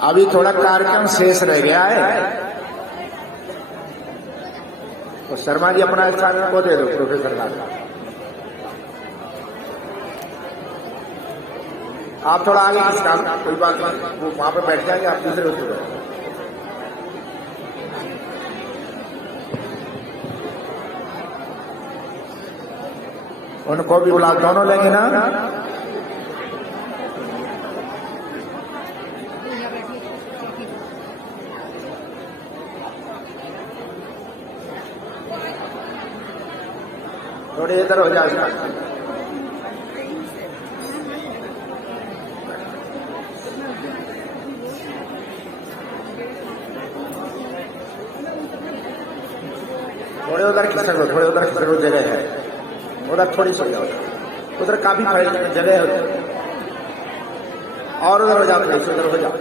अभी थोड़ा कार्यक्रम शेष रह गया है, तो शर्मा जी अपना स्थान को दे दो प्रोफेसर का। आप थोड़ा आगे किस काम, कोई बात नहीं, वो वहां पर बैठ जाएंगे, आप दूसरे उसको बैठ। उनको भी बुला, दोनों लेंगे ना। थोड़े इधर हो जाए, थोड़े उधर खिसक लो, थोड़े उधर खिसक लो, जगह है उधर, थोड़ी सी जाओ उधर, काफी जगह है और उधर हो जाओ, उधर हो जाओ,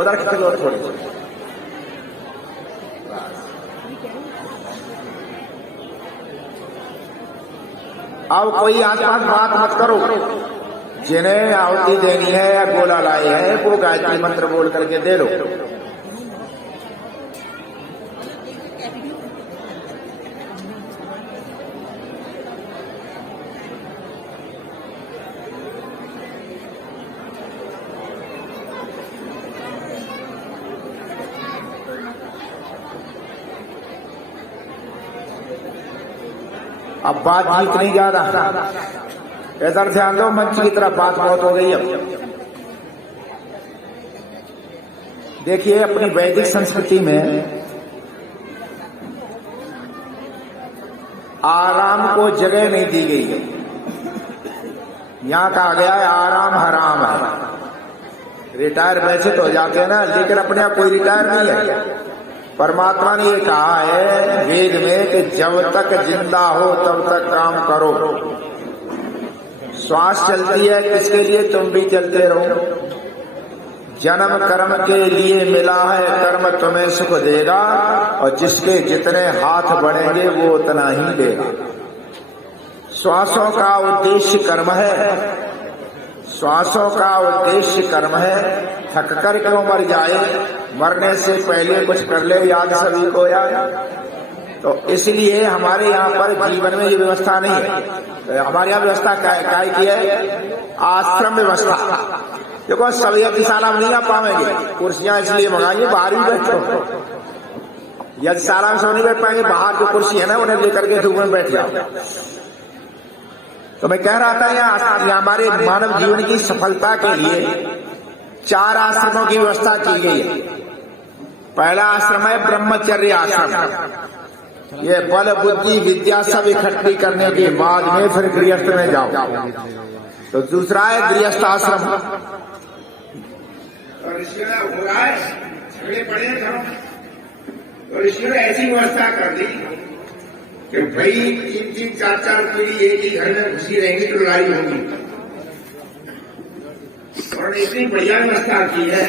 उधर खिसक लो थोड़ी सी। अब कोई आसपास बात मत करो, जिन्हें आहुति देनी है या गोला लाई है वो गायत्री मंत्र बोल करके दे लो। अब बातचीत नहीं जा रहा, इधर ध्यान दो, मंच की तरफ बात बहुत हो गई। अब देखिए, अपनी वैदिक संस्कृति में आराम को जगह नहीं दी गई है। यहां कहा गया है आराम हराम है। रिटायर वैसे तो हो जाते हैं ना, लेकिन अपने आप कोई रिटायर नहीं है। परमात्मा ने ये कहा है वेद में कि जब तक जिंदा हो तब तक काम करो। श्वास चलती है किसके लिए, तुम भी चलते रहो। जन्म कर्म के लिए मिला है, कर्म तुम्हें सुख देगा, और जिसके जितने हाथ बढ़ेंगे वो उतना ही देगा। श्वासों का उद्देश्य कर्म है, श्वासों का उद्देश्य कर्म है। थक कर क्यों मर जाए, मरने से पहले कुछ कर ले, याद सभी को याद। तो इसलिए हमारे यहाँ पर जीवन में ये व्यवस्था नहीं है। तो हमारे यहाँ व्यवस्था क्या की है, आश्रम व्यवस्था। देखो सब यज्ञशाला में नहीं आ पाएंगे, कुर्सियां इसलिए मंगाइए, बाहर भी बैठो। यज्ञशाला में सब नहीं बैठ पाएंगे, बाहर जो कुर्सी है ना उन्हें लेकर के धूप में बैठ जाओ। तो मैं कह रहा था यहाँ हमारे मानव जीवन की सफलता के लिए 4 आश्रमों की व्यवस्था की गई है। पहला आश्रम है ब्रह्मचर्य आश्रम। ये बल बुद्धि विद्या सब इकट्ठी करने के बाद में फिर गृहस्थ में जाओ। तो दूसरा है गृहस्थ आश्रम। और ऋषियों ने ऐसी व्यवस्था कर दी कि भाई 3-3, 4-4 पीढ़ी एक ही घर में घुसी रहेंगी तो लड़ाई होगी। और इतनी बढ़िया व्यवस्था की है,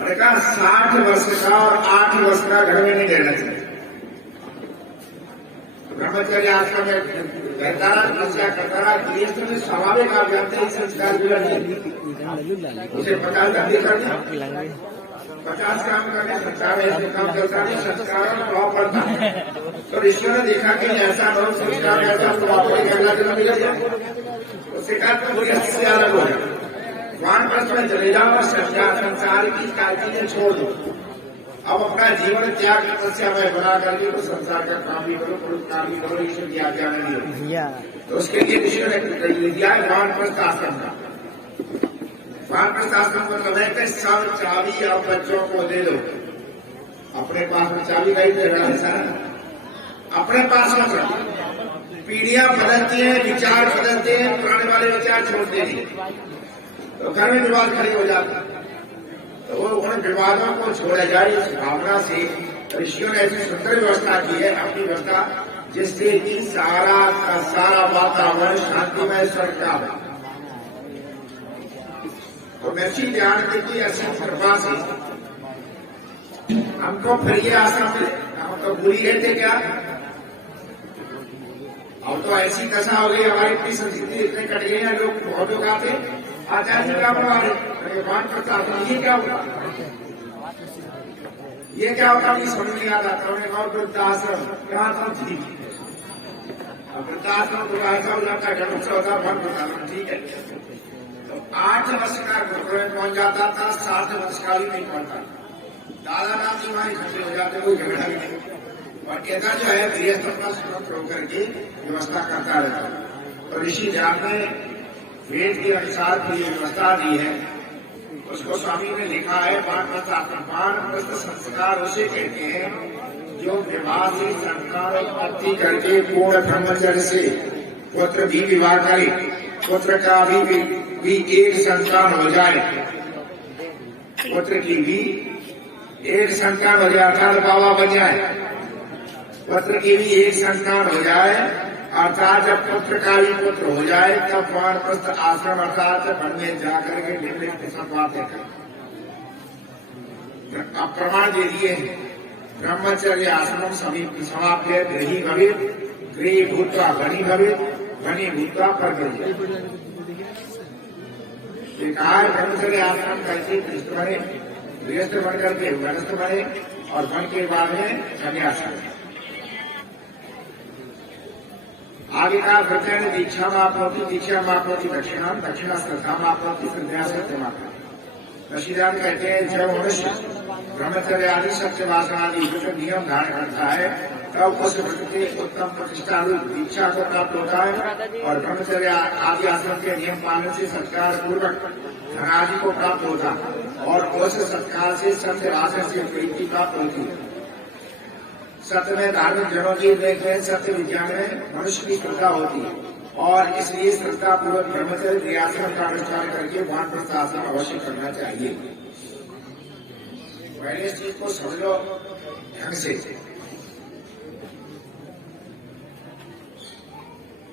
और कहा 60 वर्ष का और 8 वर्ष का घर में नहीं रहना चाहिए। ब्रह्मचर्य आश्रम में रहता रहा, तपस्या करता रहा, गृहस्थ में स्वाभाविक आप जानते हैं संस्कार बिगड़ नहीं, उसे 50 धंधे कर दिया, 50 काम करने, संस्कार ऐसे काम चलता नहीं, संस्कार में प्रभाव पड़ता है। तो ऋषियों ने देखा कि ऐसा बहुत संस्कार ऐसा प्रभाव पड़ेगा, अगला जन्म बिगड़ जाए। उससे कहा तो गृहस्थ से अलग हो जाए, वानप्रस्थ में चले जाओ और संसार की चीजें छोड़ दो। अब अपना जीवन त्याग तपस्या में बना करके तो संसार का काम भी करो, पुरस्कार भी करो, ईश्वर की आज्ञा में नहीं हो। तो उसके लिए ऋषियों ने दिया है वानप्रस्थ आश्रम का। वानप्रस्थ आश्रम मतलब है कि सब चाबी आप बच्चों को दे दो। अपने पास में चाबी नहीं दे रहा है सारा, अपने पास में रखो। पीढ़ियां बदलती हैं, विचार बदलते हैं, पुराने वाले विचार छोड़ते हैं, तो घर में विवाद खड़े हो जाते। तो वो उन विवादों को छोड़ा जाए इस भावना से ऋषियों ने ऐसी सुंदर व्यवस्था की है, अपनी व्यवस्था, जिससे कि सारा का सारा वातावरण शांतिमय स्वर्ग का है। तो महर्षि दयानंद की असीम कृपा से हमको फिर ये आश्रम मिले। हम तो भूल गए थे क्या, अब तो ऐसी दशा हो गई, हमारी इतनी संस्कृति इतने कट गई हैं, लोग बहुत लोग आते आचार्य जी क्या बोला रहे वानप्रस्थ आश्रम ये क्या होता, ये क्या होता मुझे समझ नहीं आता था। उन्होंने कहा वृद्धाश्रम कहाँ था, ठीक वृद्धाश्रम तो ऐसा हो जाता है गणोत्सव होता वानप्रस्थ, ठीक है। तो 8 वर्ष का गुरुकुल में पहुंच जाता था, 7 वर्ष का भी नहीं पढ़ता, दादा नाम जी वहां इकट्ठे हो जाते, कोई झगड़ा भी नहीं। और कहता जो है गृहस्थ अपना स्वतंत्र होकर के व्यवस्था करता रहता। तो ऋषि ध्यान में वेद के अनुसार की व्यवस्था दी है, उसको स्वामी ने लिखा है वानप्रस्थ आश्रम। वानप्रस्थ संस्कार उसे कहते हैं जो विवाह से संस्कार उत्पत्ति करके पूर्ण ब्रह्मचर्य से पुत्र भी विवाह करे, पुत्र का भी एक संतान हो जाए, पुत्र की भी एक संतान हो जाए अर्थात बाबा बन जाए, पुत्र की भी एक संतान हो जाए अर्थात जब पुत्र का भी पुत्र हो जाए तब वानप्रस्थ आश्रम अर्थात वन में जाकर के निम्न संवाद देकर अब प्रमाण दे दिए हैं। ब्रह्मचर्य आश्रम समाप्य गृही भवेत्, गृही भूत्वा वनी भवेत्, वनी भूत्वा परगृही। ये कहा ब्रह्मचर्य आश्रम कैसे गृहस्थ बने, गृहस्थ बन करके वनस्थ बने और वन के बाद में सन्यासी। आगे का वचन दीक्षा मापनोति, दीक्षा मापनोति दक्षिणा, दक्षिणा श्रद्धा मापनोति, श्रद्धा सत्य मापनोति। ऋषिदान कहते हैं जब मनुष्य ब्रह्मचर्य आदि सत्य वासना आदि जो नियम धारण करता है तब उस व्रत के उत्तम प्रतिष्ठा दीक्षा को प्राप्त होता है और ब्रह्मचर्य आदि आश्रम के नियम पालन से सत्कार पूर्वक धन आदि को प्राप्त होता और उस सत्कार से सत्य वासन से प्रीति प्राप्त होती है। सत्य में धार्मिक जनों की देख में सत्य विज्ञान में मनुष्य की श्रद्धा होती है और इसलिए श्रद्धा पूर्वक ब्रह्मचर्य क्रियाश्रम का अनुष्ठान करके वानप्रस्थ आश्रम अवश्य करना चाहिए। पहले इस चीज को समझ लो ढंग से।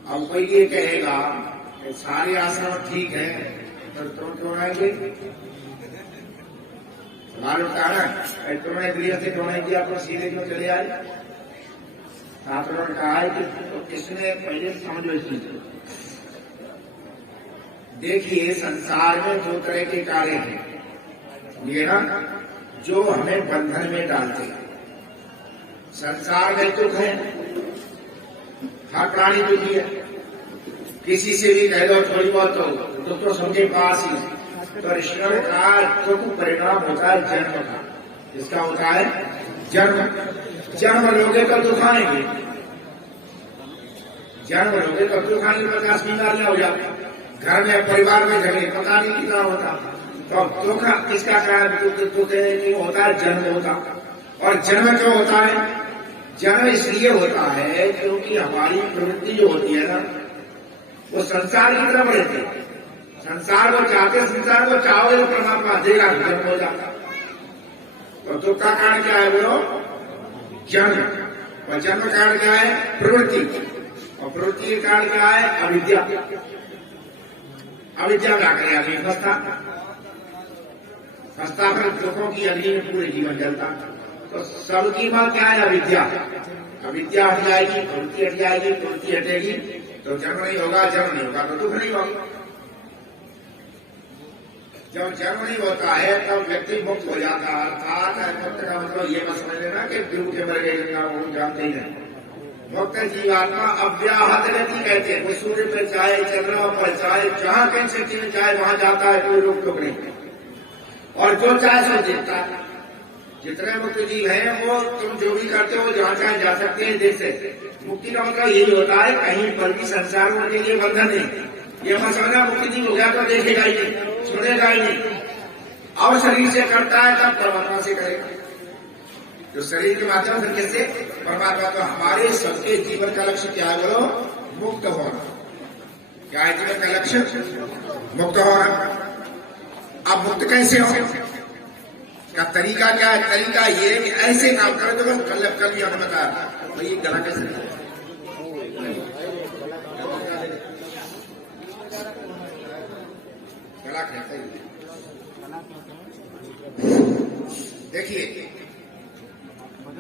अब कोई ये कहेगा कि सारे आश्रम ठीक है तो तुम क्यों आएंगे, मालूम कहा तुमने गृह से क्यों नहीं किया, तो सीधे क्यों चले आए। छात्रों ने कहा है कि तो किसने पहले समझो इस चीज को। देखिए संसार में 2 तरह के कार्य हैं ये ना जो हमें बंधन में डालते हैं। संसार में दुख है, हर प्राणी दुखी है, किसी से भी कह दो थोड़ी बहुत तो दुख तो सबके पास ही। तो ऋषियों ने कहा दुख परिणाम होता है जन्म का। इसका होता है जन्म लोगे तो दुख आएंगे, जन्म लोगे तो दुख आएंगे, 50 बीमारियां हो जाती, घर में परिवार में झगड़े पता नहीं कितना होता। तो दुख किसका कारण दुख नहीं होता है, जन्म होता। और जन्म क्यों होता है, जन्म इसलिए होता है क्योंकि हमारी प्रवृत्ति जो होती है ना वो संसार की तरफ रहती है। संसार को चाहते, संसार को चाहोगे तो परमात्मा देगा, जन्म हो जाता। तो दुख का कारण क्या है बोलो, जन्म। और जन्म का कारण क्या है, प्रवृत्ति। और प्रवृत्ति का कारण क्या है, अविद्या। अविद्या क्या करे आदमी, फंसता फिर दुखों की अग्नि में पूरे जीवन जलता। तो सबकी बात क्या है, अविद्या। अविद्या हट जाएगी, प्रवृत्ति हट जाएगी, प्रवृत्ति हटेगी तो जन्म नहीं होगा, जन्म नहीं होगा तो दुख नहीं होगा। जब जन्म नहीं होता है तब व्यक्ति मुक्त हो जाता है। अर्थात मुक्त का मतलब ये मत समझ लेना कि डूब के मर गए गंगा वो जानते ही नहीं। मुक्त जीवात्मा अव्याहत गति कहते हैं। वो सूर्य पर चाहे, चंद्रमा पर चाहे, जहां कहीं शक्ति में चाहे वहां जाता है, कोई रोक टोक नहीं। और जो चाहे सो जीतता है। जितने मुक्त जीव हैं वो तुम जो भी करते हो जहां चाहे जा सकते हैं, देख सकते। मुक्ति का मतलब यही होता है कहीं पर भी संसार में उनके लिए बंधन नहीं। ये मत समझना मुक्ति जीव हो गया तो देखेगा ही नहीं, सुनेगा ही नहीं। और शरीर से करता है तब परमात्मा से करेगा। जो शरीर के माध्यम से कैसे परमात्मा। तो हमारे सबके जीवन का लक्ष्य क्या है बोलो, मुक्त होना। क्या है जीवन का लक्ष्य, मुक्त होना। अब मुक्त कैसे हो, क्या तरीका क्या है, तरीका ये कि ऐसे काम करो। तो कल भी हमने बताया भाई ये गला कैसे गला कहते हैं। देखिए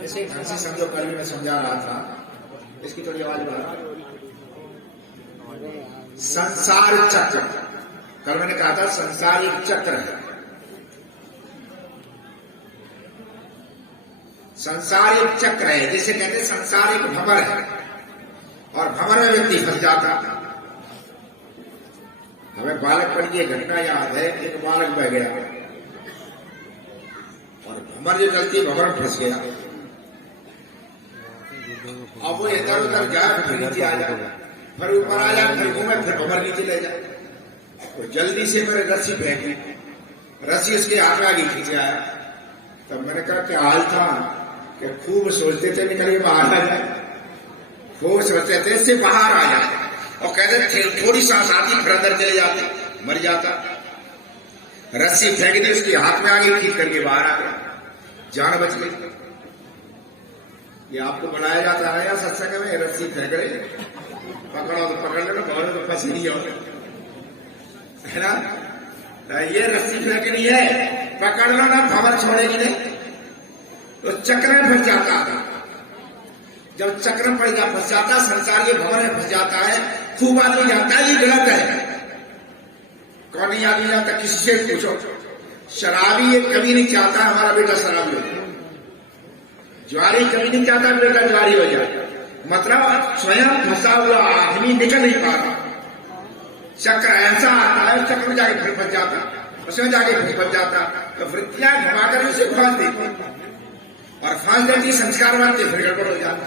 ऐसे ढंग से समझो, कल भी मैं समझा रहा था, इसकी थोड़ी आवाज बढ़ा। संसार चक्र कल मैंने कहा था संसार एक चक्र है। संसार एक चक्र है, जिसे कहते हैं संसार एक भंवर है, और भंवर में व्यक्ति फंस जाता। हमें बालकपन की एक घटना याद है। एक बालक बह गया और भंवर जो चलती है, भंवर में फंस गया। अब वो इधर उधर जाए, फिर नीचे आ जाए, फिर ऊपर आ जाए, फिर घूमे, फिर भंवर नीचे ले जाए। तो जल्दी से मेरे रस्सी फेंकी, रस्सी उसके हाथ में आगे खींच आया। तब मैंने कहा क्या हाल था, कि खूब सोचते थे निकल बाहर आ जाए, खूब सोचते थे इससे बाहर आ जाए, और कहते थे थोड़ी सांस आती फिर अंदर चले जाते, मर जाता। रस्सी फेंक दी, उसके हाथ में आगे खींच करके बाहर आ गया, जान बच गई। ये आपको बनाया जाता है या सत्संग में, रस्सी फेंक रहे, पकड़ो तो पकड़ लो, भवन तो फंस नहीं हो, है ना। ये रस्सी फेंकनी है, पकड़ लो ना, भंवर छोड़ेगी नहीं, तो चक्र में फंस जाता है। जब चक्र में पड़ जा फंस जाता, संसार ये भंवर में फंस जाता है। खूब आदमी जाता है, ये गलत है। कौन नहीं आदमी जाता, किसी से पूछो। शराबी ये कभी नहीं चाहता हमारा बेटा शराबी हो जाए, ज्वारी कभी नहीं चाहता बेटा ज्वारी हो जाए। मतलब स्वयं फंसा हुआ आदमी निकल नहीं पा रहा। चक्र ऐसा आता है, चक्र में जाके फिर फंस जाता, उसमें जाके फिर फंस जाता, तो वृत्तियां घुमाकर उसे फांस देती, और फांस देती संस्कार बनते, फिर गड़बड़ हो जाता।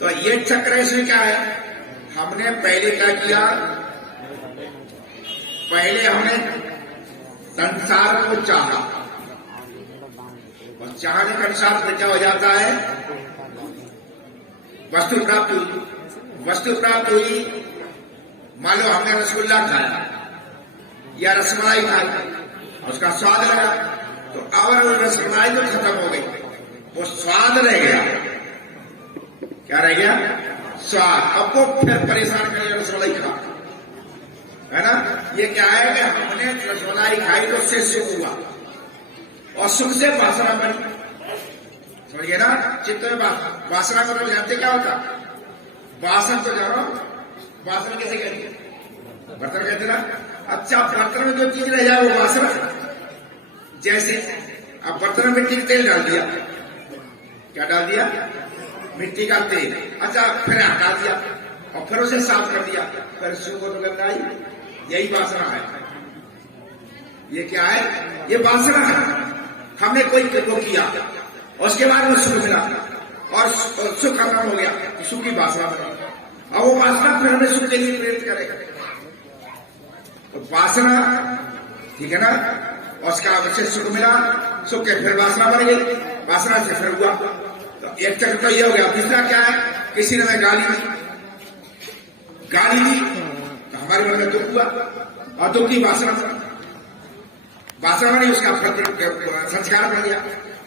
तो ये चक्र इसमें क्या है, हमने पहले क्या किया, पहले हमने संसार को चाहा, और चाहने के अनुसार फिर क्या हो जाता है, वस्तु प्राप्त हुई। वस्तु प्राप्त हुई, मान लो हमने रसगुल्ला खाया या रसमलाई खाई, उसका स्वाद लगा, तो अब वो रसमलाई तो खत्म हो गई, वो स्वाद रह गया। क्या रह गया, स्वाद। अब वो फिर परेशान करेगा, रसमलाई खा, है ना। ये क्या है कि हमने रसमलाई खाई तो उससे सुख हुआ, और सुख से वासना बनी, समझिए ना। चित्त में वासना को जानते क्या होता, वासन तो जानो, वासना कैसे कहते, बर्तन कहते ना। अच्छा, बर्तन में जो चीज रह जाए वो वासना। जैसे अब बर्तन में मिट्टी का तेल डाल दिया, क्या डाल दिया, मिट्टी का तेल। अच्छा, फिर हटा दिया और फिर उसे साफ कर दिया, फिर सुख तो गंदा आई, यही वासना है। ये क्या है, ये वासना है। हमने कोई वो किया और उसके बाद में सुख मिला और सुख खत्म हो गया, सुख की वासना बनी, और वो वासना फिर हमें सुख के लिए प्रेरित करेगा। तो वासना, ठीक है ना, और उसका उससे सुख मिला, सुख के फिर वासना बन गई, वासना से फिर हुआ। तो एक चक्र तो ये हो गया। दूसरा क्या है, किसी ने हमें गाली दी, गाली दी तो हमारे मन में दुख हुआ, और दुख की वासना बनी, उसका संस्कार बन गया।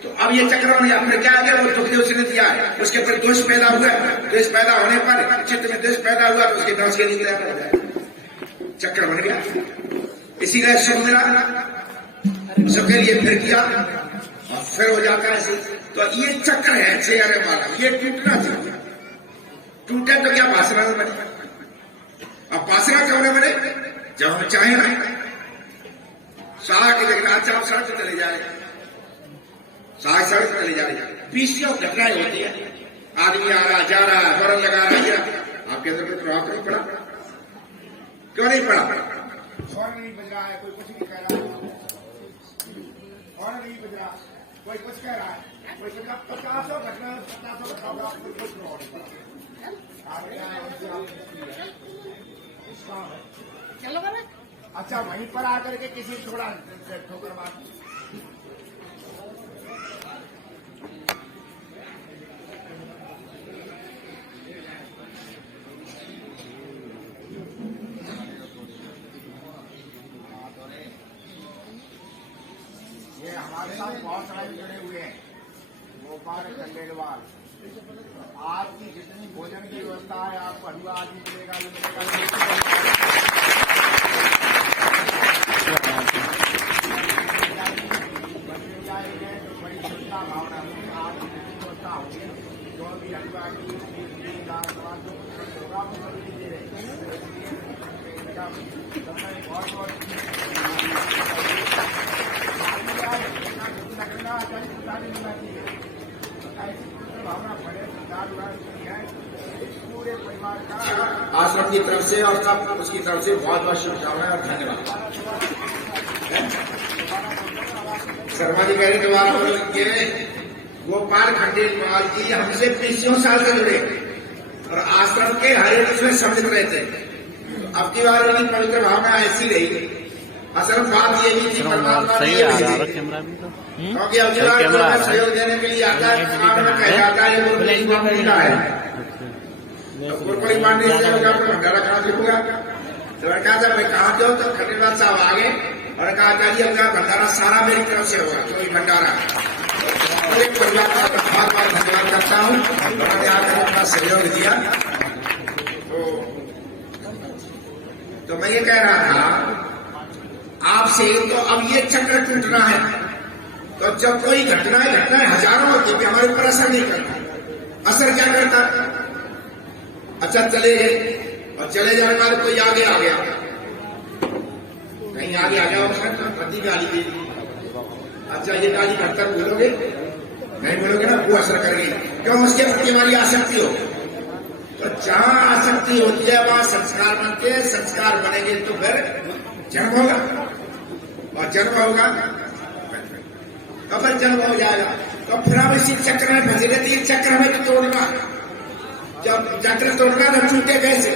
तो अब ये चक्र बन गया। फिर क्या है, वो दुख जो उसने दिया है, उसके ऊपर दोष पैदा हुआ, दोष पैदा होने पर चित्त में दोष पैदा हुआ, तो उसके दोष के लिए चक्र बन गया। इसीलिए सुख मिला, सुख के लिए फिर किया, और फिर हो जाता है ऐसे। तो ये चक्र है चेहरे वाला, ये टूटना चाहिए। टूटे तो क्या वासना में बने, अब वासना कब बने, जब हम चाहे ना। साग की जगह अच्छा आप सड़क चले जा रहे, साग सड़क चले जा रहे, 20 घटनाएं होती है। आदमी आ रहा, जा रहा, हॉर्न लगा रहा है, आपके अंदर कोई प्रभाव नहीं पड़ा, क्यों नहीं पड़ा? हॉर्न नहीं बज रहा है, कोई कुछ नहीं कह रहा है, हॉर्न नहीं बज रहा, कोई कुछ कह रहा है, कोई 50 घटना 50 बताओ, आपको कुछ प्रभाव नहीं पड़ा। चलो अच्छा, वहीं पर आकर के किसी थोड़ा ठोकर मार, ये हमारे साथ बहुत सारे जुड़े हुए हैं, भोपाल खंडेलवाल। आपकी जितनी भोजन की व्यवस्था है, आपको हलवा आदि मिलेगा, ये मिलेगा, भावना आप व्यवस्था होगी, जो भी हलवा की होगा वो सब दे रहे हैं। आश्रम की तरफ से और सब उसकी तरफ से बहुत बहुत शुभकामनाएं और धन्यवाद। शर्मा जी कह रहे के गोपाल खंडेलवाल जी हमसे 20 साल से जुड़े और आश्रम के हर एक उसमें सम्मिलित रहते। अब की बार उनकी पवित्र भावना ऐसी रही। असल बात ये भी थी परमात्मा ने क्योंकि अब की बार सहयोग देने के लिए आता है, कह जाता है गुरुकुल पांडे से भंडारा कहाँ लिखूंगा तो कहा था मैं कहाँ जाऊँ तो खंडेलवाल साहब आ गए और कहा चाहिए भंडारा सारा मेरी तरफ से होगा, कोई भंडारा पूरे परिवार का बहुत बहुत धन्यवाद करता हूँ। उन्होंने आकर अपना सहयोग दिया। तो मैं ये कह रहा था आपसे, तो अब ये चक्र टूटना है। तो जब कोई घटनाएं हजारों होती है, हमारे ऊपर असर नहीं करता। असर क्या करता? अच्छा चले गए और चले जाने वाले कोई आगे आ गया, कहीं आगे आ गया पति गाली दे दी। अच्छा ये गाली घर तक बोलोगे नहीं बोलोगे ना, वो असर करेगी। क्यों? उसके प्रति हमारी आसक्ति हो। तो जहां आसक्ति होती है वहां संस्कार बनते हैं, संस्कार बनेंगे तो फिर जन्म होगा और जन्म होगा तो फिर जन्म हो जाएगा। तो फिर हम इसी चक्र में फंसे रहते। ये चक्र हमें तो तोड़ना, जब चक्र तोड़ना तो टूटे कैसे?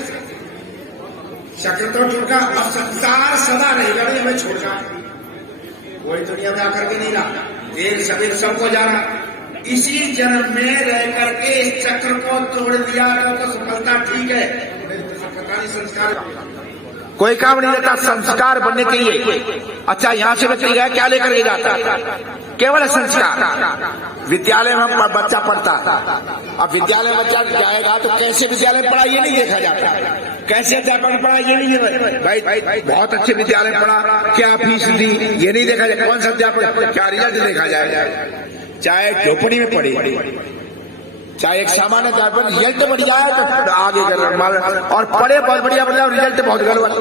चक्र तो टूटा, अब संसार सदा रहेगा नहीं, हमें छोड़ना। कोई दुनिया में आकर के नहीं रहा, देर सवेर सबको जाना। इसी जन्म में रह करके इस चक्र को तोड़ दिया तो सफलता ठीक है। सफलता नहीं, संस्कार कोई काम नहीं देता संस्कार बनने के लिए। अच्छा यहाँ से व्यक्ति गया, क्या लेकर के जाता? केवल संस्कार। विद्यालय में बच्चा पढ़ता, अब विद्यालय में बच्चा जाएगा तो कैसे विद्यालय में पढ़ा ये नहीं देखा जाता, कैसे अध्यापन पढ़ा ये नहीं देखा। भाई बहुत अच्छे विद्यालय में पढ़ा, क्या फीस दी ये नहीं देखा जाए, कौन सा अध्यापक, क्या रिजल्ट देखा जाएगा। चाहे झोपड़ी में पढ़े, चाहे एक सामान्य अध्यापक रिजल्ट बढ़िया है तो आगे और पढ़े बहुत बढ़िया बढ़िया रिजल्ट बहुत गड़बड़,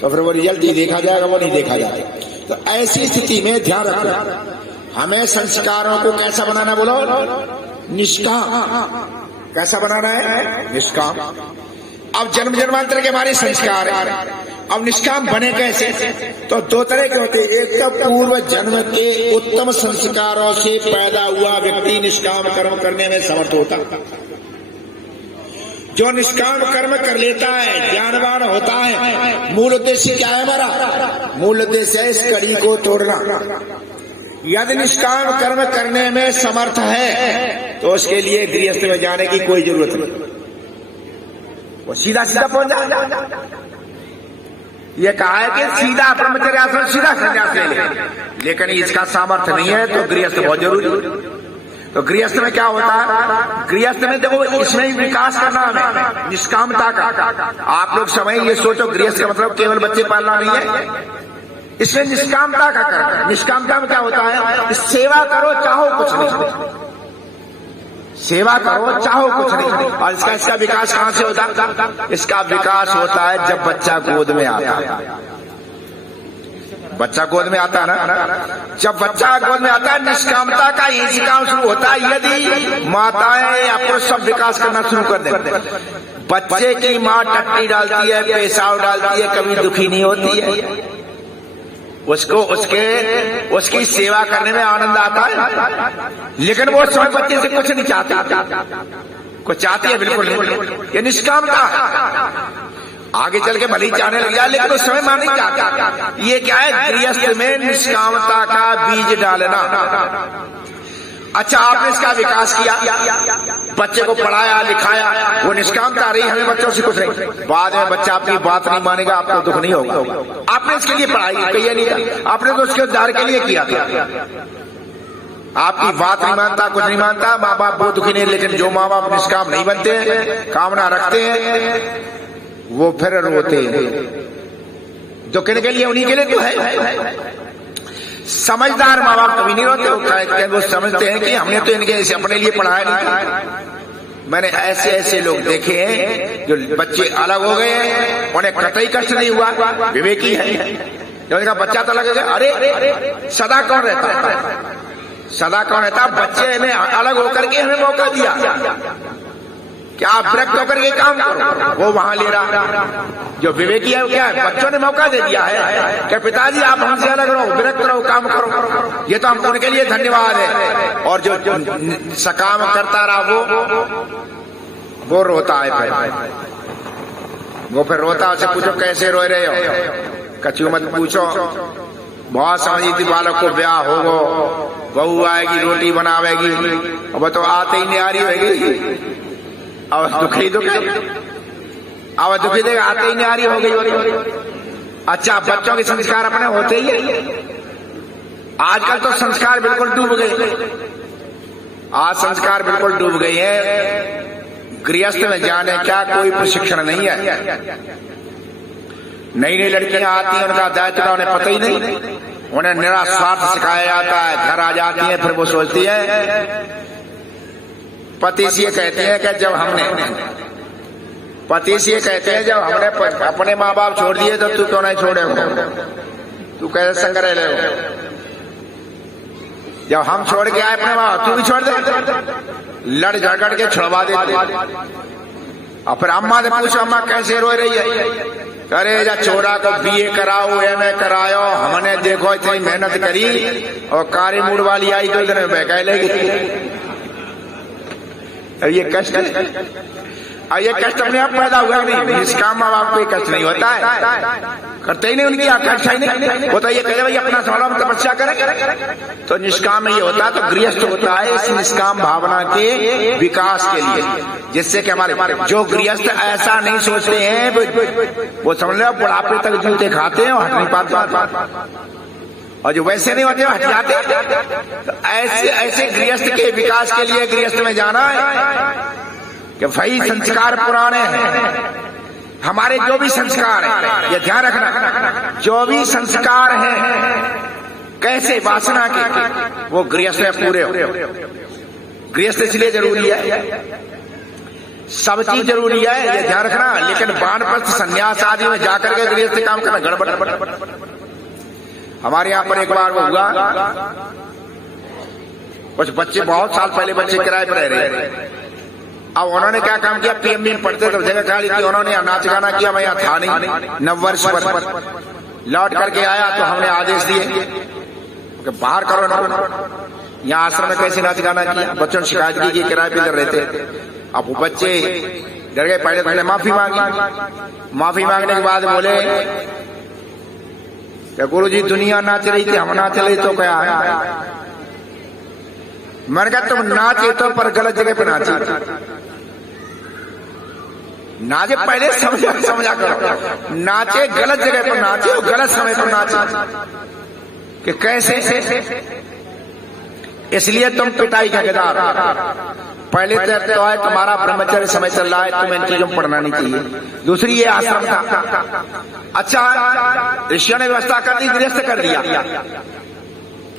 तो फिर वो रिजल्ट ही देखा जाएगा, वो नहीं देखा जाता। तो ऐसी स्थिति में ध्यान रखना, हमें संस्कारों को कैसा बनाना, बोलो निष्काम। कैसा बनाना है? निष्काम। अब जन्म जन्मांतर के हमारे संस्कार है, अब निष्काम बने कैसे? तो दो तरह के होते हैं। एक तो पूर्व जन्म के उत्तम संस्कारों से पैदा हुआ व्यक्ति निष्काम कर्म करने में समर्थ होता। जो निष्काम कर्म कर लेता है, ज्ञानवान होता है। मूल उद्देश्य क्या है हमारा? मूल उद्देश्य है इस कड़ी को तोड़ना। यदि निष्काम कर्म करने में समर्थ है तो उसके लिए गृहस्थ में जाने की कोई जरूरत नहीं, वो सीधा सीधा पहुंच जाए। ये कहा है कि सीधा ब्रह्मचर्य आश्रम सीधा संन्यास ले ले, लेकिन इसका सामर्थ्य नहीं है तो गृहस्थ बहुत जरूरी। तो गृहस्थ में क्या होता है? गृहस्थ में देखो इसमें ही विकास करना है, निष्कामता का। आप लोग समय ये सोचो, गृहस्थ का मतलब केवल बच्चे पालना नहीं है, इसमें निष्कामता का करना। निष्कामता में क्या होता है? सेवा करो चाहो कुछ नहीं, सेवा करो चाहो कुछ नहीं। और इसका विकास कहां से होता है? इसका विकास होता है जब बच्चा गोद में आता है। बच्चा गोद में आता है ना, जब बच्चा गोद में आता है निष्कामता का यही काम शुरू होता है। यदि माताएं या पुरुष सब विकास करना शुरू कर दें, बच्चे की माँ टट्टी डालती है, पेशाब डालती है, कभी दुखी नहीं होती है, उसको उसकी सेवा करने में आनंद आता है। लेकिन वो समय बच्चे से कुछ नहीं चाहती, कुछ चाहती है बिल्कुल नहीं। ये निष्कामता है। आगे चल के भली चाहने लग जाए, लेकिन उस समय मां नहीं चाहता। ये क्या है? गृहस्थ में निष्कामता का बीज डालना। अच्छा, आपने इसका विकास किया, बच्चे को पढ़ाया लिखाया, वो निष्कामता रही, हमें बच्चों से कुछ नहीं। बाद में बच्चा आपकी बात नहीं मानेगा, आपको दुख नहीं होगा। आपने इसके लिए पढ़ाई कही नहीं, आपने तो उसके उद्धार के लिए किया था। आपकी बात नहीं मानता, कुछ नहीं मानता, माँ बाप बहुत दुखी नहीं। लेकिन जो माँ बाप निष्काम नहीं बनते हैं, कामना रखते हैं, वो फिर रोते हैं। जो किन के लिए? उन्हीं के लिए तो है। समझदार माँ बाप कभी नहीं रोते, वो समझते हैं कि हमने तो इनके अपने लिए पढ़ाया नहीं। मैंने ऐसे ऐसे लोग देखे हैं जो बच्चे अलग हो गए, उन्हें कतई कष्ट नहीं हुआ, विवेकी है। जब उनका बच्चा तो लगेगा, अरे सदा कौन रहता है? सदा कौन रहता? बच्चे ने अलग होकर के हमें मौका दिया कि आप विरक्त होकर के काम करो, वो वहां ले रहा। जो विवेकी है वो क्या है? बच्चों ने मौका दे दिया है कि पिताजी आप हमसे अलग रहो, विरक्त रहो, काम करो। ये तो हम उनके लिए धन्यवाद है। और जो सकाम करता रहा वो रोता है, वो फिर रोता, उसे पूछो कैसे रो रहे हो? कछु मत पूछो, बहुत समझी थी बालक को ब्याह होगो, बहू आएगी, रोटी बनावेगी, अब तो आते ही न्यारी होगी, अब दुखी देगा, आते ही न्यारी हो गई। अच्छा, बच्चों के संस्कार अपने होते ही है। आजकल तो संस्कार बिल्कुल डूब गए, आज संस्कार बिल्कुल डूब गए हैं। गृहस्थ में जाने क्या कोई प्रशिक्षण नहीं है। नई नई लड़कियां आती हैं, उनका दायित्व उन्हें पता ही नहीं, उन्हें निरा स्वार्थ सिखाया जाता है। घर आ जाती है, फिर वो सोचती है, पति से कहते हैं कि जब हमने अपने माँ बाप छोड़ दिए तो तू क्यों नहीं छोड़े हो? तू कैसे संग रह रहे हो? जब हम छोड़ के आए अपने माँ बाप, तू भी छोड़ दे। लड़ झगड़ के छुड़वा देते। और फिर अम्मा से पूछो, अम्मा कैसे रो रही है? अरे जा छोरा को बीए कराओ, एमए करायो, हमने देखो इतनी मेहनत करी और कारी मूड वाली आई तो इतने बहका लेगी। ये कष्ट अपने आप पैदा हुआ नहीं, निष्काम माँ बाप को कष्ट नहीं होता है, करते ही नहीं, उनकी आकांक्षा ही नहीं होता। ये कहे भाई अपना सवाल हम तपस्या करें, तो निष्काम में ये होता है। तो गृहस्थ होता है इस निष्काम भावना के विकास के लिए, जिससे कि हमारे जो गृहस्थ ऐसा नहीं सोचते हैं वो समझ लो बुढ़ापे तक जूते खाते हैं और हट नहीं पाते, और जो वैसे नहीं होते हट जाते। तो ऐसे गृहस्थ के विकास के लिए गृहस्थ में जाना है कि भाई संस्कार पुराने हैं। हमारे जो भी संस्कार हैं, ये ध्यान रखना, जो भी संस्कार हैं कैसे वासना के, वो गृहस्थ में पूरे हो। गृहस्थ इसलिए जरूरी है, सब चीज जरूरी है, ये ध्यान रखना। लेकिन वानप्रस्थ संन्यास आदि में जाकर के गृहस्थ काम करना गड़बड़। हमारे यहाँ पर एक बार वो हुआ, कुछ बच्चे बहुत साल पहले बच्चे किराए पर रह रहे। अब उन्होंने क्या काम किया, पीएमबी में पढ़ते तो जगह खाली थी, उन्होंने नाच गाना किया, मैं यहाँ था नहीं। नववर्ष पर लौट करके आया तो हमने आदेश दिए कि बाहर करो ना। यहाँ आश्रम में कैसे नाच गाना किया, बच्चों ने शिकायत की कि किराए पे कर रहे थे। अब वो बच्चे डर गए, पहले माफी मांगी। माफी मांगने के बाद बोले कि गुरु जी दुनिया नाच रही थी, हम नाच रहे तो क्या है? मैंने कहा तुम नाचे तो पर गलत जगह पे नाचे। नाचे पहले समझा करो, नाचे गलत जगह पर नाचे और गलत समय पर नाचे कि कैसे। इसलिए तुम पिटाई का हकदार। पहले तो है तुम्हारा ब्रह्मचर्य समय चल रहा है, तुम्हें इन चीजों में पढ़ना नहीं चाहिए। दूसरी ये आश्रम था। अच्छा, ऋषियों ने व्यवस्था कर दी, गृहस्थ कर दिया,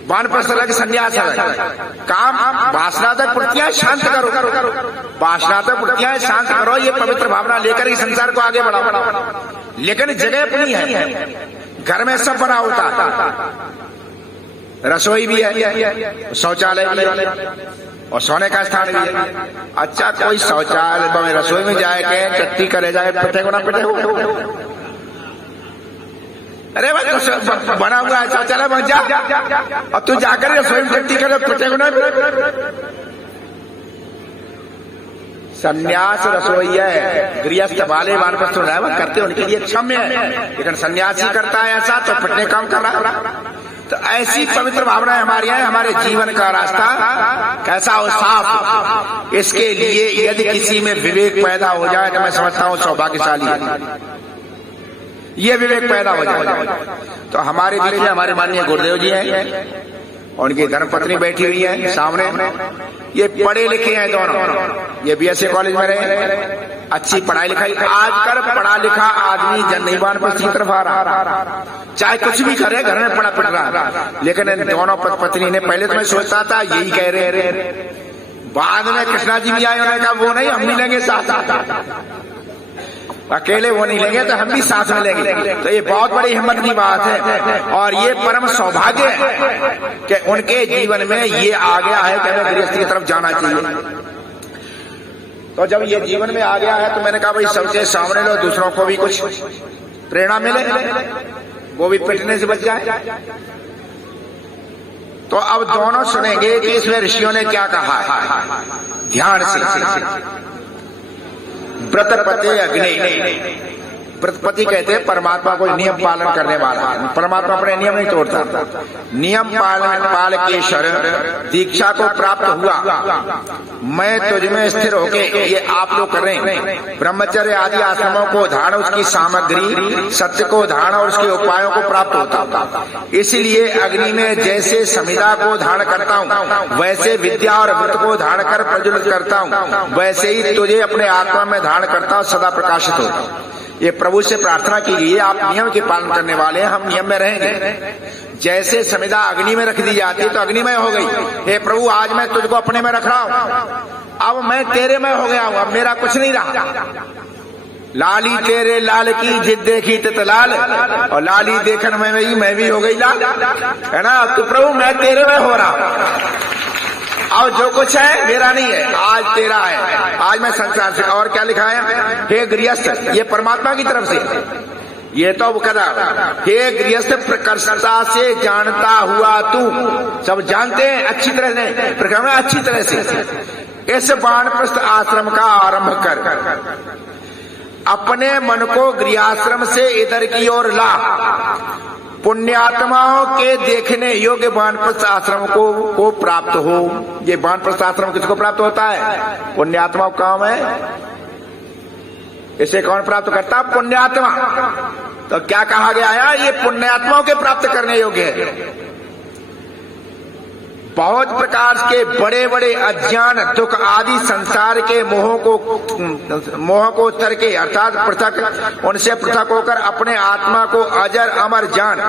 वानप्रस्थ के संन्यास काम। वासनात्मक वृत्तियां शांत करो, वासनात्मक वृत्तियां शांत करो, ये पवित्र भावना लेकर ही संसार को आगे बढ़ाओ। लेकिन जगह अपनी है, घर में सब बना होता, रसोई भी है, शौचालय भी है और सोने का स्थान भी है। अच्छा, कोई शौचालय में रसोई में जाए के टट्टी करे जाए, पिटे को ना पिटे। अरे भाई तो बना हुआ है शौचालय बन जा, और तू जाकर रसोई में टट्टी करे, पिटे को ना। संन्यास रसोई है, गृहस्थ वाले वानप्रस्थ करते उनके लिए क्षम्य है, लेकिन सन्यासी करता है ऐसा तो पिटने काम कर रहा। तो ऐसी पवित्र भावना हमारी है। हमारे जीवन का रास्ता कैसा हो, साफ। इसके लिए यदि किसी में विवेक पैदा हो जाए तो मैं समझता हूँ सौभाग्यशाली है, ये विवेक पैदा हो जाए। तो हमारे बीच में हमारे माननीय गुरुदेव जी हैं, उनकी धर्मपत्नी बैठी हुई है सामने। ये पढ़े लिखे हैं दोनों, ये बीएससी कॉलेज में रहे, अच्छी पढ़ाई लिखाई। आजकल पढ़ा लिखा आदमी जन नहीं वानप्रस्थ की तरफ आ रहा, चाहे कुछ भी करे, घर में पढ़ा पड़ रहा। लेकिन इन दोनों पत्नी ने, पहले तो मैं सोचता था यही कह रहे, बाद में कृष्णा जी भी आए, उन्होंने कहा वो नहीं, हम भी लेंगे साथ, अकेले वो नहीं लेंगे तो हम भी साथ में लेंगे। तो ये बहुत बड़ी हिम्मत की बात है और ये परम सौभाग्य है कि कि उनके जीवन में ये आ गया है कि हमें गृहस्थी की तरफ जाना चाहिए। तो जब ये जीवन में आ गया है तो मैंने कहा भाई सबके सामने लो, दूसरों को भी कुछ प्रेरणा मिले, वो भी पिटने से बच जाए। तो अब दोनों सुनेंगे कि इसमें ऋषियों ने क्या कहा है, ध्यान से। व्रतपते अग्नि, व्रतपति कहते हैं परमात्मा को नियम पालन करने वाला। परमात्मा अपने नियम नहीं तोड़ता। नियम पाल के शर दीक्षा को प्राप्त हुआ, मैं तुझमें स्थिर होके, ये आप लोग कर रहे हैं, ब्रह्मचर्य आदि आश्रमों को धारण, उसकी सामग्री सत्य को धारण और उसके उपायों को प्राप्त होता। इसलिए अग्नि में जैसे समिधा को धारण करता हूँ, वैसे विद्या और व्रत को धारण कर प्रज्वलित करता हूँ, वैसे ही तुझे अपने आत्मा में धारण करता हूँ, सदा प्रकाशित होता। ये प्रभु से प्रार्थना की गई है, आप नियम के पालन करने वाले हैं, हम नियम में रहेंगे। जैसे समिधा अग्नि में रख दी जाती है तो अग्निमय हो गई, हे प्रभु आज मैं तुझको अपने में रख रहा हूं, अब मैं तेरे में हो गया हूं, अब मेरा कुछ नहीं रहा। लाली तेरे लाल की जिद देखी तित लाल, और लाली देखन में मैं भी हो गई लाल, है ना। तो प्रभु मैं तेरे में हो रहा हूं, और जो कुछ है मेरा नहीं है, आज तेरा है, आज मैं संसार से। और क्या लिखा है, हे गृहस्थ, ये परमात्मा की तरफ से, ये तो कदा, हे गृहस्थ प्रकर्षता से जानता हुआ तू, सब जानते हैं अच्छी तरह से, प्रकरण अच्छी तरह से, इस वानप्रस्थ आश्रम का आरंभ कर, अपने मन को गृहाश्रम से इधर की ओर ला, पुण्यात्माओं के देखने योग्य वानप्रस्थ आश्रम को प्राप्त हो। ये वानप्रस्थ आश्रम किसको प्राप्त होता है, पुण्यात्माओं का काम है। इसे कौन प्राप्त करता, पुण्यात्मा। तो क्या कहा गया है, ये पुण्यात्माओं के प्राप्त करने योग्य है। बहुत प्रकार के बड़े बड़े अज्ञान दुख आदि संसार के मोह को तर के, अर्थात पृथक, उनसे पृथक होकर अपने आत्मा को अजर अमर जान,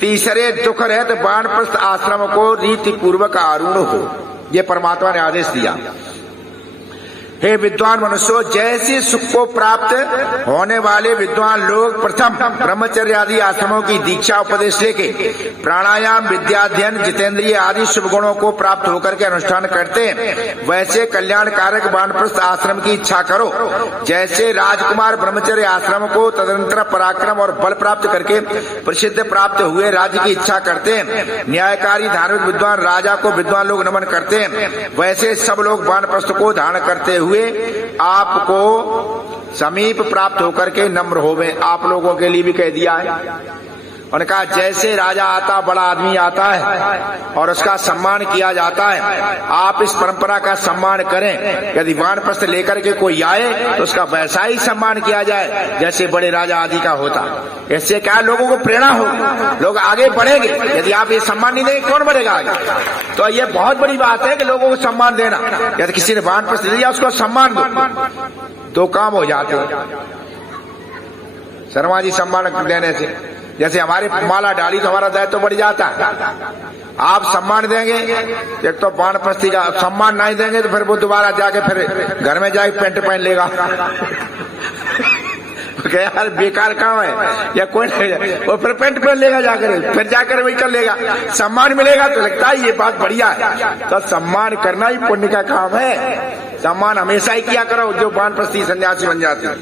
तीसरे दुख रहित वानप्रस्थ आश्रम को रीति पूर्वक आरूढ़ हो। ये परमात्मा ने आदेश दिया। हे विद्वान मनुष्यों, जैसे सुख को प्राप्त होने वाले विद्वान लोग प्रथम ब्रह्मचर्य आदि आश्रमों की दीक्षा उपदेश लेके प्राणायाम विद्याध्ययन जितेंद्रिय आदि शुभ गुणों को प्राप्त होकर के अनुष्ठान करते हैं, वैसे कल्याणकारक वानप्रस्थ आश्रम की इच्छा करो। जैसे राजकुमार ब्रह्मचर्य आश्रम को तदनंतर पराक्रम और बल प्राप्त करके प्रसिद्ध प्राप्त हुए राज्य की इच्छा करते हैं, न्यायकारी धार्मिक विद्वान राजा को विद्वान लोग नमन करते हैं, वैसे सब लोग वानप्रस्थ को धारण करते हुए आपको समीप प्राप्त होकर के नम्र होवे। आप लोगों के लिए भी कह दिया है। उन्होंने कहा जैसे राजा आता, बड़ा आदमी आता है और उसका सम्मान किया जाता है, आप इस परंपरा का सम्मान करें। यदि वानप्रस्थ लेकर के कोई आए तो उसका वैसा ही सम्मान किया जाए जैसे बड़े राजा आदि का होता। इससे क्या लोगों को प्रेरणा होगी, लोग आगे बढ़ेंगे। यदि आप ये सम्मान नहीं देंगे कौन बढ़ेगा आगे। तो ये बहुत बड़ी बात है कि लोगों को सम्मान देना। यदि किसी ने वानप्रस्थ ले लिया उसको सम्मान दो काम हो जाते हैं शर्मा जी सम्मान देने से। जैसे हमारे माला डाली तो हमारा दायित्व बढ़ जाता है। आप सम्मान देंगे, एक तो वानप्रस्थी का सम्मान नहीं देंगे तो फिर वो दोबारा जाके फिर घर में जाके पेंट पहन लेगा। यार बेकार काम है, या कोई वो फिर पेंट पहन लेगा जाकर, फिर जाकर वही कर लेगा। सम्मान मिलेगा तो लगता है ये बात बढ़िया है। तो सम्मान करना ही पुण्य का काम है। सम्मान हमेशा ही किया करो जो वानप्रस्थी सन्यासी बन जाते हैं।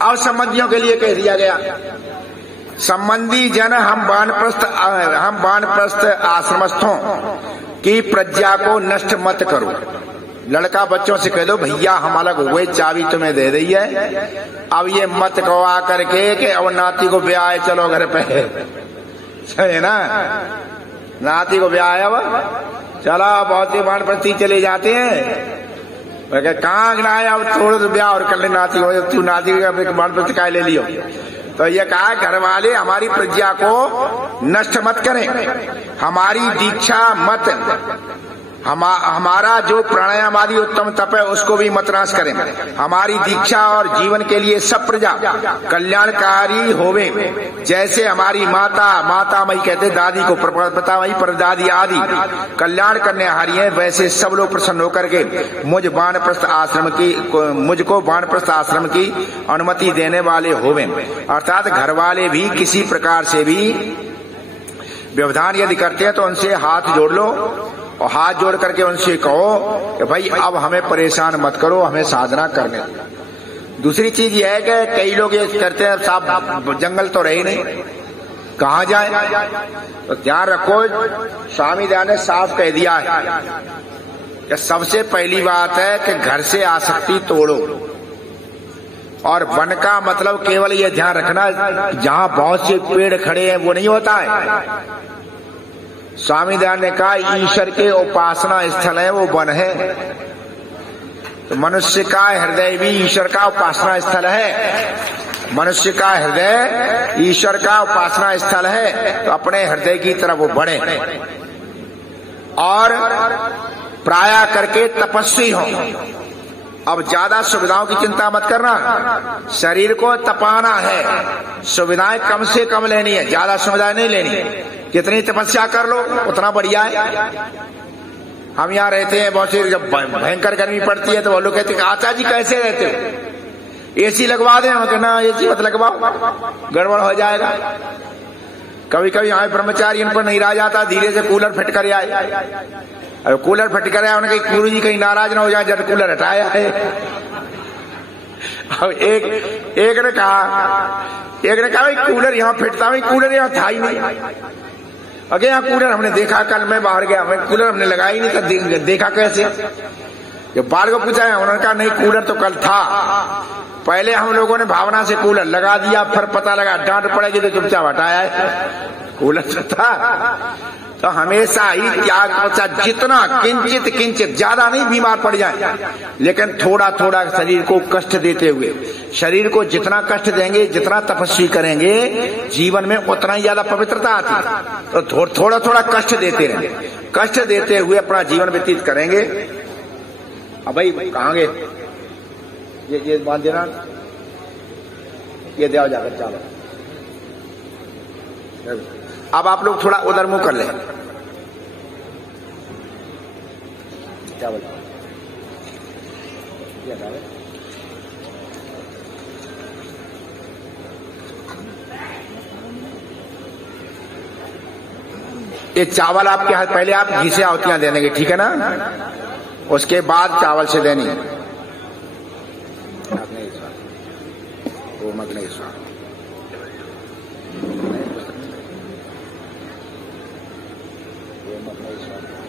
और संबंधियों के लिए कह दिया गया, संबंधी जन हम वानप्रस्थ आश्रमस्थों की प्रज्ञा को नष्ट मत करो। लड़का बच्चों से कह दो भैया हम अलग हुए, चाबी तुम्हें दे दी है, अब ये मत कहो आकर के कि अब नाती को ब्याह चलो घर पे, है ना। नाती को ब्याह अब चलो, बहुत ही वानप्रस्थी चले जाते हैं। कहाँ आया, अब थोड़ा तो ब्याह और कर ले नाती हो, तू नाती का वानप्रस्थ काय ले लियो। तो ये कहा घर वाले हमारी प्रज्ञा को नष्ट मत करें, हमारी दीक्षा मत, हमारा जो प्राणायाम आदि उत्तम तप है उसको भी मत नाश करें। हमारी दीक्षा और जीवन के लिए सब प्रजा कल्याणकारी होवे। जैसे हमारी माता मई कहते दादी को प्रतामयी परदादी आदि कल्याण करने हारी है, वैसे सब लोग प्रसन्न होकर के मुझको वानप्रस्थ आश्रम की अनुमति देने वाले होवे। अर्थात घर वाले भी किसी प्रकार से भी व्यवधान यदि करते हैं तो उनसे हाथ जोड़ लो और हाथ जोड़ करके उनसे कहो कि भाई अब हमें परेशान मत करो, हमें साधना करने दो। दूसरी चीज यह है कि कई लोग ये करते हैं, साहब जंगल तो रहे नहीं, कहाँ जाए? तो ध्यान रखो, स्वामी दयानंद ने साफ कह दिया है कि सबसे पहली बात है कि घर से आसक्ति तोड़ो। और वन का मतलब केवल ये ध्यान रखना जहां बहुत से पेड़ खड़े हैं वो नहीं होता है। स्वामी दयानंद ने कहा ईश्वर के उपासना स्थल है वो वन है। तो मनुष्य का हृदय भी ईश्वर का उपासना स्थल है। मनुष्य का हृदय ईश्वर का उपासना स्थल है। तो अपने हृदय की तरफ वो बढ़े और प्राया करके तपस्वी हो। अब ज्यादा सुविधाओं की चिंता मत करना, शरीर को तपाना है, सुविधाएं कम से कम लेनी है, ज्यादा सुविधाएं नहीं लेनी। जितनी तपस्या कर लो उतना बढ़िया है। हम यहाँ रहते हैं, बहुत सी जब भयंकर गर्मी पड़ती है तो वो लोग कहते हैं आचा जी कैसे रहते हो, एसी लगवा दें? हम कहना एसी मत लगवाओ, गड़बड़ हो जाएगा। कभी कभी हमारे ब्रह्मचारी इन पर नहीं रह जाता, धीरे से कूलर फिट कर आए। अब कूलर फिट कर आया, उन्हें कहीं गुरु जी कहीं नाराज ना हो जाए, जब कूलर हटाया है। अब एक ने कहा भाई कूलर यहाँ फिटता, भाई कूलर यहाँ था ही नहीं। अगे यहाँ कूलर हमने देखा, कल मैं बाहर गया, मैं कूलर हमने लगाया ही नहीं था, देखा कैसे? जब बाहर को पूछा है, उन्होंने कहा नहीं कूलर तो कल था, पहले हम लोगों ने भावना से कूलर लगा दिया, फिर पता लगा डांट पड़ेगी तो चुपचाप हटाया है, कूलर तो था। तो हमेशा ही त्याग बचा, जितना किंचित ज्यादा नहीं बीमार पड़ जाए, लेकिन थोड़ा थोड़ा शरीर को कष्ट देते हुए, शरीर को जितना कष्ट देंगे, जितना तपस्वी करेंगे, जीवन में उतना ही ज्यादा पवित्रता आती। तो थोड़ा थोड़ा कष्ट देते रहेंगे, कष्ट देते हुए अपना जीवन व्यतीत करेंगे। अब भाई कहाँ गए? ये बांध देना, ये दिया जाकर चावल। अब आप लोग थोड़ा उधर मुंह कर ले, चावल ये चावल आपके हाथ, पहले आप घी से आहुतियां देने के, ठीक है ना? उसके बाद चावल से देनी है। वो मत नहीं स्वाद वो मत नहीं स्वाद